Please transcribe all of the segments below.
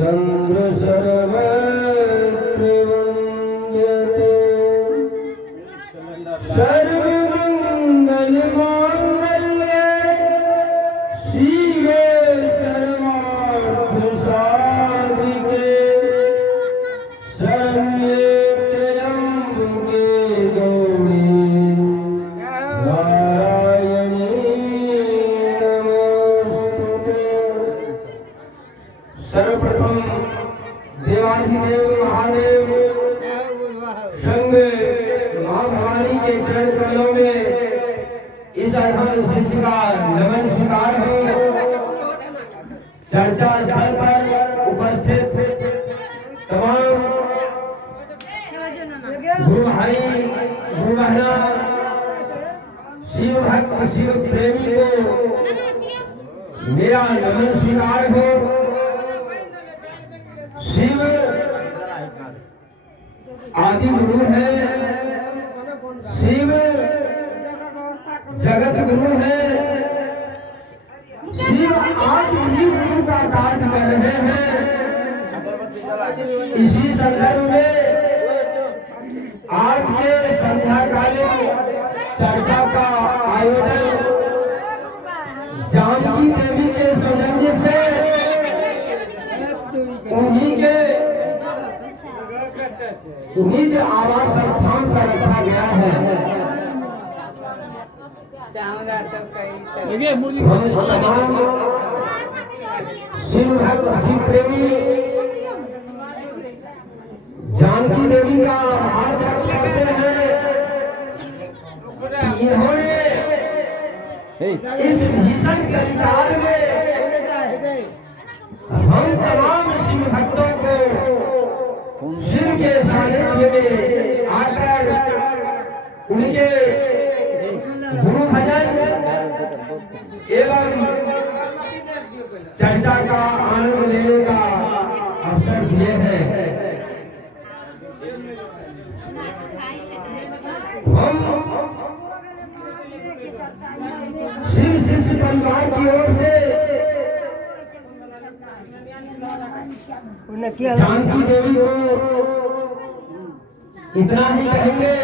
चंद्र सर्वत्र वंद्यते सर्वमंगल मांगल्ये शिवे सर्वार्थ साधिके शरण्ये त्र्यंबके गौरी नारायणी नमोस्तुते। सर्वप्रथम देवाधिदेव महादेव संग मां भवानी के चरण कमलों में इस अधम शिष्य का नमन स्वीकार हो। चर्चा स्थल पर उपस्थित तमाम गुरु भाई गुरु बहना शिव भक्त शिव प्रेमी को मेरा नमन स्वीकार हो। शिव आदि गुरु है, शिव जगत गुरु है। शिव आज भी गुरु का कार्य कर रहे हैं। इसी संदर्भ में आज के संध्याकालीन चर्चा का आयोजन जानकी देवी के सौजन्य से उन्हीं के निज आवास स्थान पर रखा गया है। शिव भक्त शिव प्रेमी जानकी देवी का आभार व्यक्त करते हैं। इन्होंने इस भीषण कलिकाल में हम तमाम शिव भक्तों को शिव के सानिध्य में आकर उनके गुरु भजन एवं चर्चा का आनंद लेने का अवसर दिए हैं। हम शिव शिष्य परिवार की ओर से जानकी देवी को इतना ही कहेंगे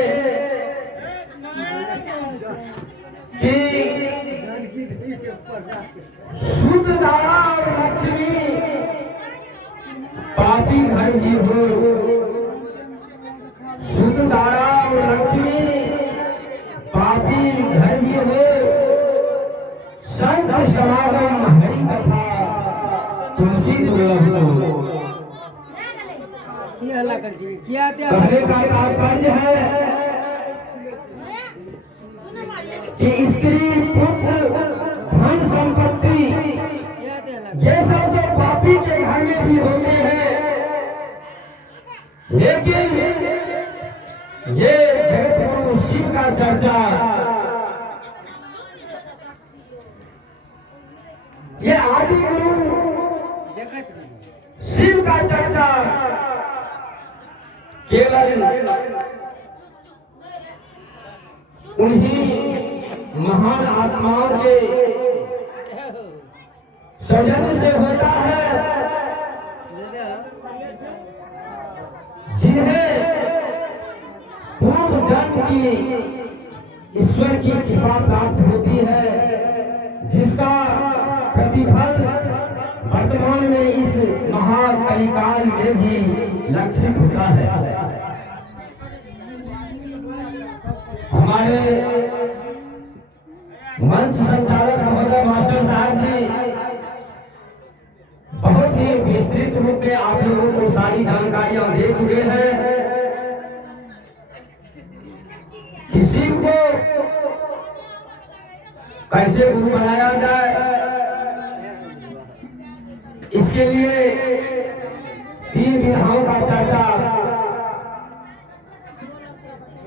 कि शुद्ध दारा और लक्ष्मी पापी घर भी हो। शुद्ध दारा और लक्ष्मी पापी घर भी हो। संत समागम हरि कथा तुलसी दुर्लभ हो। कहने का तात्पर्य है कि स्त्री पुत्र धन संपत्ति ये सब तो पापी के घर में भी होते हैं, लेकिन ये जगत गुरु शिव का चर्चा, ये आदि गुरु शिव का चर्चा केवल उन्हीं महान आत्माओं के सौजन्य से होता है जिन्हें पूर्व जन्म की ईश्वर की कृपा प्राप्त होती है, जिसका प्रतिफल वर्तमान में इस महाकलिकाल में भी लक्षित होता है। हमारे मंच संचालक महोदय मास्टर साहब जी बहुत ही विस्तृत रूप में आप लोगों को सारी जानकारियां दे चुके हैं। किसी को कैसे गुरु बनाया जाए, इसके लिए 3 विधाओं का चर्चा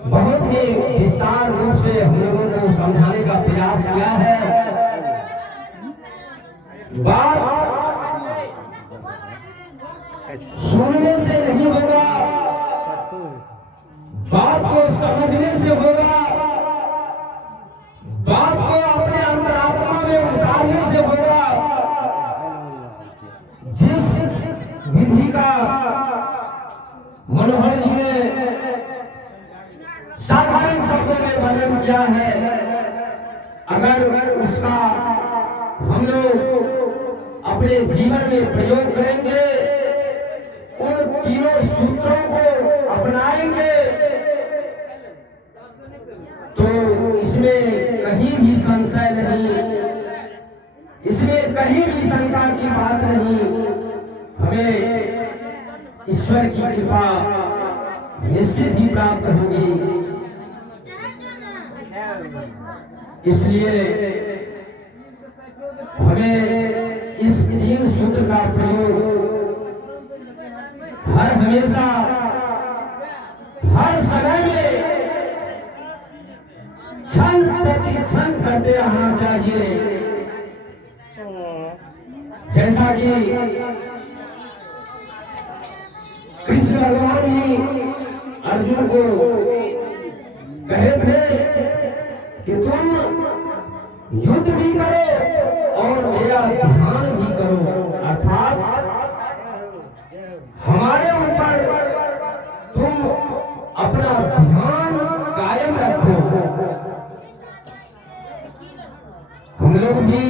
बहुत ही विस्तार रूप से हम लोगों को समझाने का प्रयास किया है। बात सुनने से नहीं होगा, बात को समझने से होगा, बात को अपने अंतरात्मा में उतारने से होगा। जिस का मनोहर जी ने साधारण शब्दों में वर्णन किया है। अगर उसका हम लोग अपने जीवन में प्रयोग करेंगे, उन तीनों सूत्रों को अपनाएंगे, तो इसमें कहीं भी संशय नहीं, इसमें कहीं भी शंका की बात नहीं। हमें ईश्वर की कृपा निश्चित ही प्राप्त होगी। इसलिए हमें इस तीन सूत्र का प्रयोग हर हमेशा हर समय में क्षण प्रति क्षण करते रहना चाहिए। जैसा कि कृष्ण भगवान ही अर्जुन को कहे थे कि तुम युद्ध भी करो और मेरा ध्यान भी करो, अर्थात हमारे ऊपर तुम अपना ध्यान कायम रखो। हम लोग भी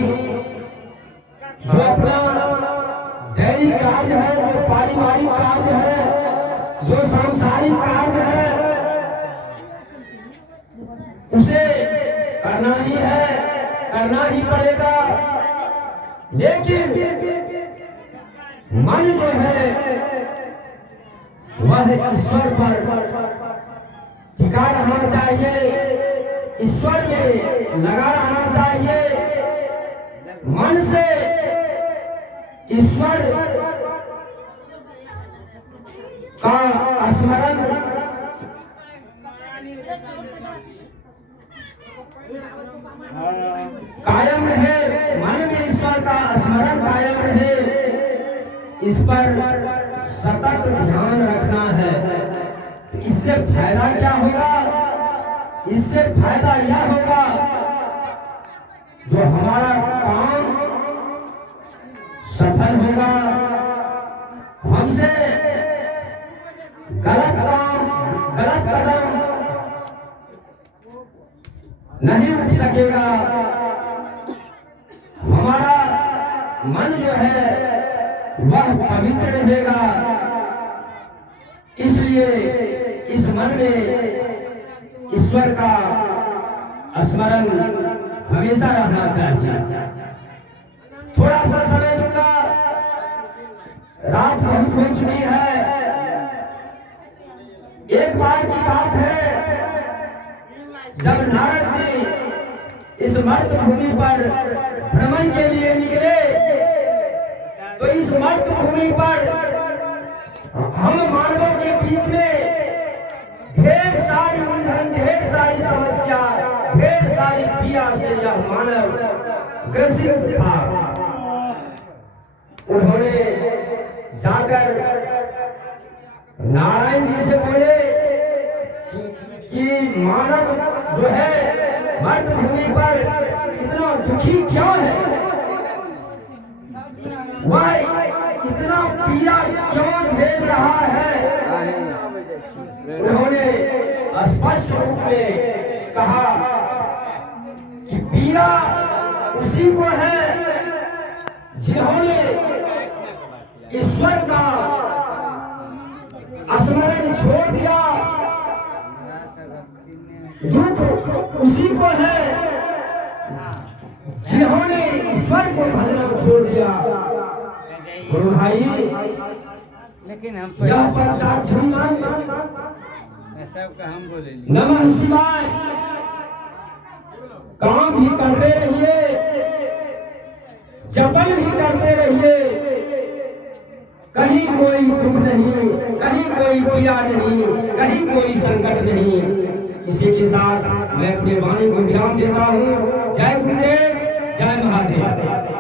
जो अपना दैनिक कार्य है, जो पारिवारिक कार्य है, जो सांसारिक कार्य है, उसे करना ही है, करना ही पड़ेगा। लेकिन मन जो है वह ईश्वर पर टिका रहना चाहिए, ईश्वर में लगा रहना चाहिए। मन से ईश्वर का स्मरण कायम रहे, मन में ईश्वर का स्मरण कायम रहे, इस पर सतत ध्यान रखना है। इससे फायदा क्या होगा? इससे फायदा यह होगा जो हमारा काम सफल होगा, हमसे गलत काम, गलत कदम नहीं उठ सकेगा। हमारा मन जो है वह पवित्र रहेगा। इसलिए इस मन में ईश्वर का स्मरण हमेशा रहना चाहिए। थोड़ा सा समय दूंगा, रात बहुत हो चुकी है। एक बार की बात है, जब नारद जी इस मर्त भूमि पर भ्रमण के लिए निकले, तो इस मर्त भूमि पर हम मानवों के बीच में ढेर सारी उलझन, ढेर सारी समस्या, ढेर सारी पीड़ा से यह मानव ग्रसित था। उन्होंने जाकर नारायण जी से बोले कि मानव जो है मर्त भूमि पर इतना दुखी क्यों है, वह इतना पीड़ा क्यों झेल रहा है। उन्होंने स्पष्ट रूप में कहा कि पीड़ा उसी को है जिन्होंने ईश्वर का स्मरण छोड़ दिया। दुख उसी को है जिन्होंने ईश्वर को भजना छोड़ दिया। गुरु भाई, लेकिन हम यह पंचाक्षरी मंत्र सबका हम बोले नमः शिवाय काम भी करते रहिए, जपन भी करते रहिए। कहीं कोई दुख नहीं, कहीं कोई पीड़ा नहीं, कहीं कोई संकट नहीं। इसी के साथ मैं अपनी वाणी को विराम देता हूँ। जय गुरुदेव, जय महादेव।